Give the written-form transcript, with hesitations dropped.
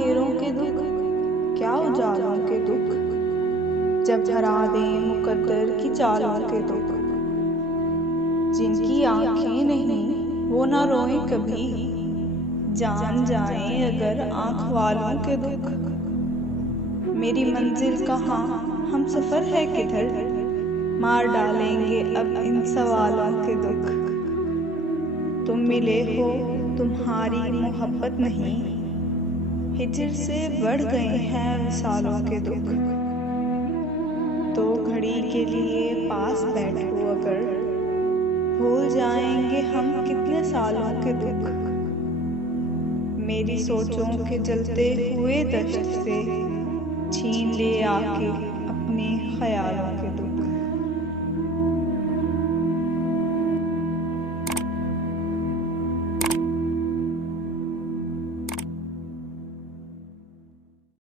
अंधेरों के दुख, क्या उजालों के दुख, जब हरा दें मुकद्दर की चालों के दुख। जिनकी आंखें नहीं वो ना रोएं कभी, जान जाएं अगर आंख वालों के दुख। मेरी मंजिल कहाँ, हम सफ़र है किधर, मार डालेंगे अब इन सवालों के दुख। तुम मिले हो तुम्हारी मोहब्बत नहीं, हिजर से बढ़ गए हैं विसालों के दुख। तो घड़ी के लिए पास बैठो अगर, भूल जाएंगे हम कितने सालों के दुख। मेरी सोचों के जलते हुए दश्त से छीन ले आके अपने ख्यालों के दुख।